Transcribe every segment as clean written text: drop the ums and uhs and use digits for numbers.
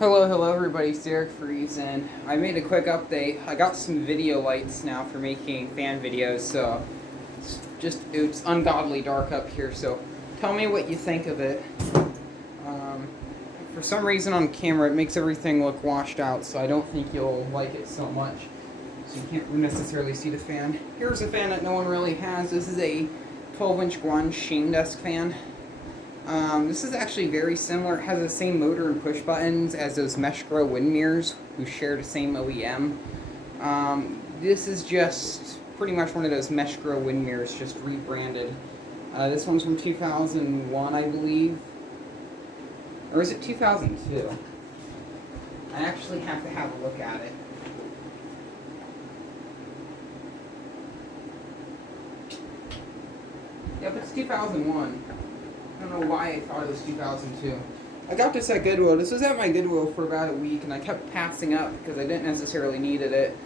Hello everybody, it's Derek Freeze, and I made a quick update. I got some video lights now for making fan videos, so it's ungodly dark up here, so tell me what you think of it. Um, for some reason on camera it makes everything look washed out, so I don't think you'll like it so much. So you can't necessarily see the fan. Here's a fan that no one really has. This is a 12-inch Guan Shing desk fan. This is actually very similar. It has the same motor and push buttons as those Mesh Grow wind mirrors, who share the same OEM. This is just pretty much one of those Mesh Grow wind mirrors, just rebranded. This one's from 2001, I believe. Or is it 2002? I actually have to have a look at it. Yep, it's 2001. I don't know why I thought it was 2002. I got this at Goodwill. This was at my Goodwill for about a week, and I kept passing up because I didn't necessarily needed it.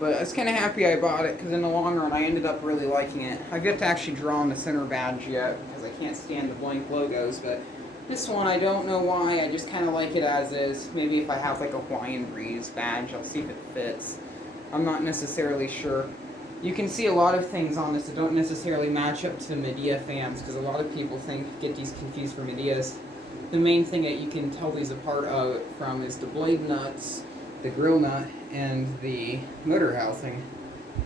But I was kind of happy I bought it because in the long run I ended up really liking it. I've yet to actually draw on the center badge yet because I can't stand the blank logos, but this one I don't know why. I just kind of like it as is. Maybe if I have like a Hawaiian Breeze badge, I'll see if it fits. I'm not necessarily sure. You can see a lot of things on this that don't necessarily match up to Medea fans because a lot of people get these confused for Medeas. The main thing that you can tell these apart from is the blade nuts, the grill nut, and the motor housing.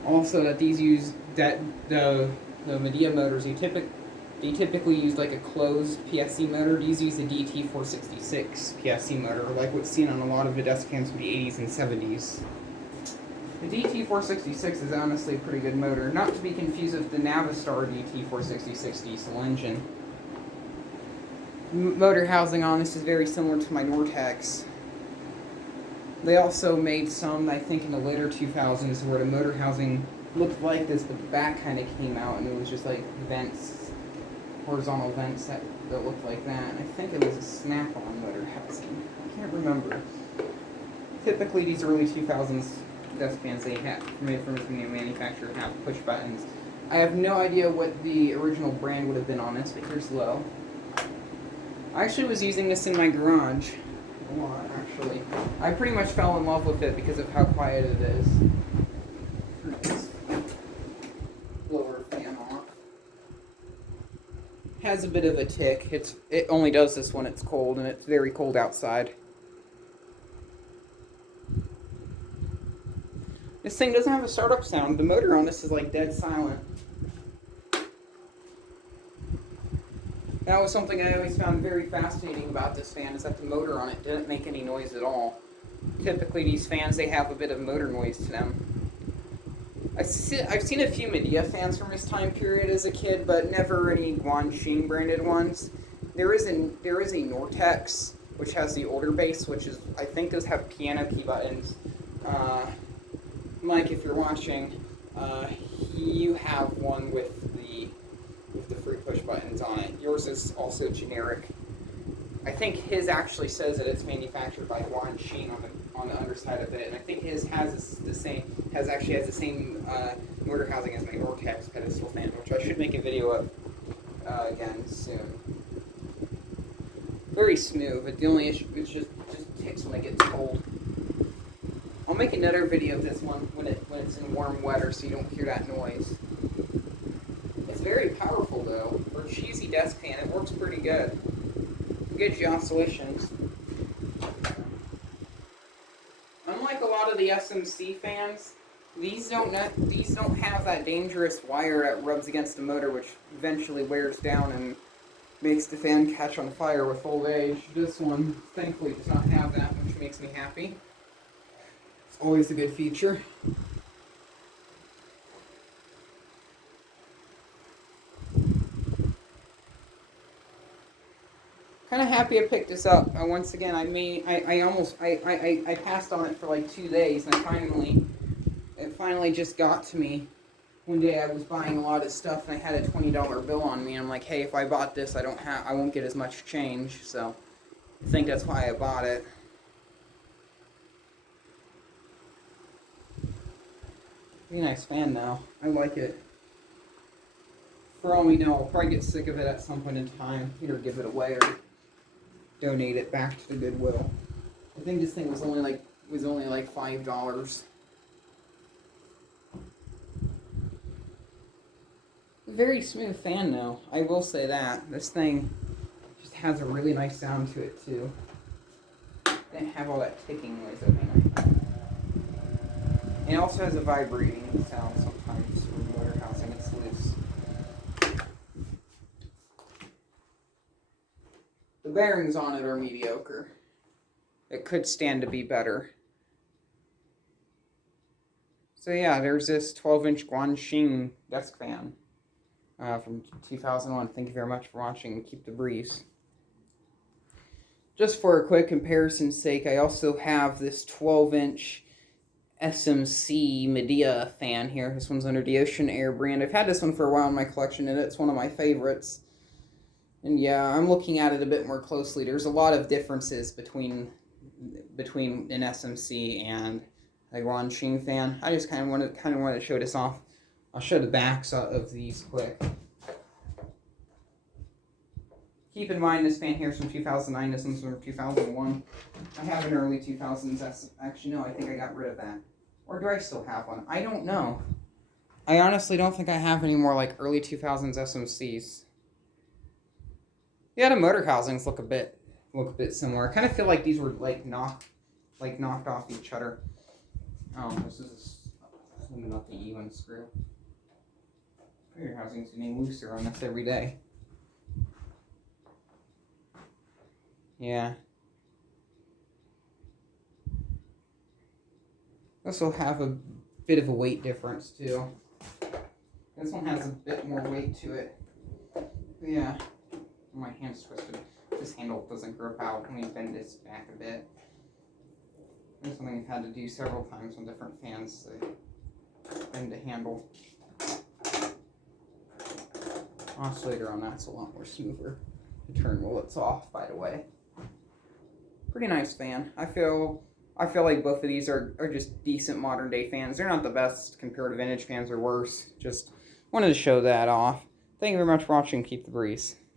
Also, that the Medea motors they typically use like a closed PSC motor. These use a DT466 PSC motor, like what's seen on a lot of the desk cams from the 80s and 70s. The DT466 is honestly a pretty good motor, not to be confused with the Navistar DT466 diesel engine. Motor housing on this is very similar to my Nortex. They also made some, I think, in the later 2000s where the motor housing looked like this, but the back kind of came out and it was just like vents, horizontal vents that looked like that. And I think it was a snap-on motor housing. I can't remember. Typically, these early 2000s desk fans they have made from the manufacturer have push buttons. I have no idea what the original brand would have been on this, but here's low. I actually was using this in my garage a lot, actually. I pretty much fell in love with it because of how quiet it is. Lower fan off. Has a bit of a tick. It only does this when it's cold, and it's very cold outside. This thing doesn't have a startup sound. The motor on this is like dead silent. That was something I always found very fascinating about this fan, is that the motor on it didn't make any noise at all. Typically these fans, they have a bit of motor noise to them. I've seen a few Medea fans from this time period as a kid, but never any Guan Shing branded ones. There is a Nortex, which has the older base, which is, I think, does have piano key buttons. Mike, if you're watching, you have one with the free push buttons on it. Yours is also generic. I think his actually says that it's manufactured by Guan Shing on the underside of it, and I think his has the same motor housing as my Nortex pedestal fan, which I should make a video of again soon. Very smooth, but the only issue is just ticks when it gets cold. I'll make another video of this one when it's in warm weather so you don't hear that noise. It's very powerful though. For a cheesy desk fan, it works pretty good. It gives you oscillations. Unlike a lot of the SMC fans, these don't have that dangerous wire that rubs against the motor, which eventually wears down and makes the fan catch on fire with old age. This one, thankfully, does not have that, which makes me happy. Always a good feature. Kind of happy I picked this up. Once again, I passed on it for like 2 days, and it finally just got to me. One day I was buying a lot of stuff, and I had a $20 bill on me. And I'm like, hey, if I bought this, I won't get as much change. So I think that's why I bought it. Pretty nice fan now. I like it. For all we know, I'll probably get sick of it at some point in time. Either give it away or donate it back to the Goodwill. I think this thing was only like $5. Very smooth fan though, I will say that. This thing just has a really nice sound to it too. Didn't have all that ticking noise over here. And it also has a vibrating sound sometimes when motor housing is loose. The bearings on it are mediocre. It could stand to be better. So yeah, there's this 12-inch Guan Shing desk fan from 2001. Thank you very much for watching, and keep the breeze. Just for a quick comparison's sake, I also have this 12-inch SMC Medea fan here. This one's under the Ocean Air brand. I've had this one for a while in my collection, and it's one of my favorites. And yeah, I'm looking at it a bit more closely. There's a lot of differences between an SMC and a Guan Shing fan. I just kind of wanted to show this off. I'll show the backs of these quick. Keep in mind, this fan here is from 2009. This one's from 2001. I have an early 2000s. Actually, no, I think I got rid of that. Or do I still have one? I don't know. I honestly don't think I have any more like early 2000s SMCs. Yeah, the motor housings look a bit similar. I kind of feel like these were knocked off each other. Oh, this is not the E1 screw. Motor housings getting looser on this every day. Yeah. This will have a bit of a weight difference too. This one has a bit more weight to it. But yeah. My hand's twisted. This handle doesn't grip out. Let me bend this back a bit. That's something I've had to do several times on different fans to bend the handle. Oscillator on that's a lot more smoother to turn while it's off, by the way. Pretty nice fan. I feel like both of these are just decent modern day fans. They're not the best compared to vintage fans or worse. Just wanted to show that off. Thank you very much for watching. Keep the breeze.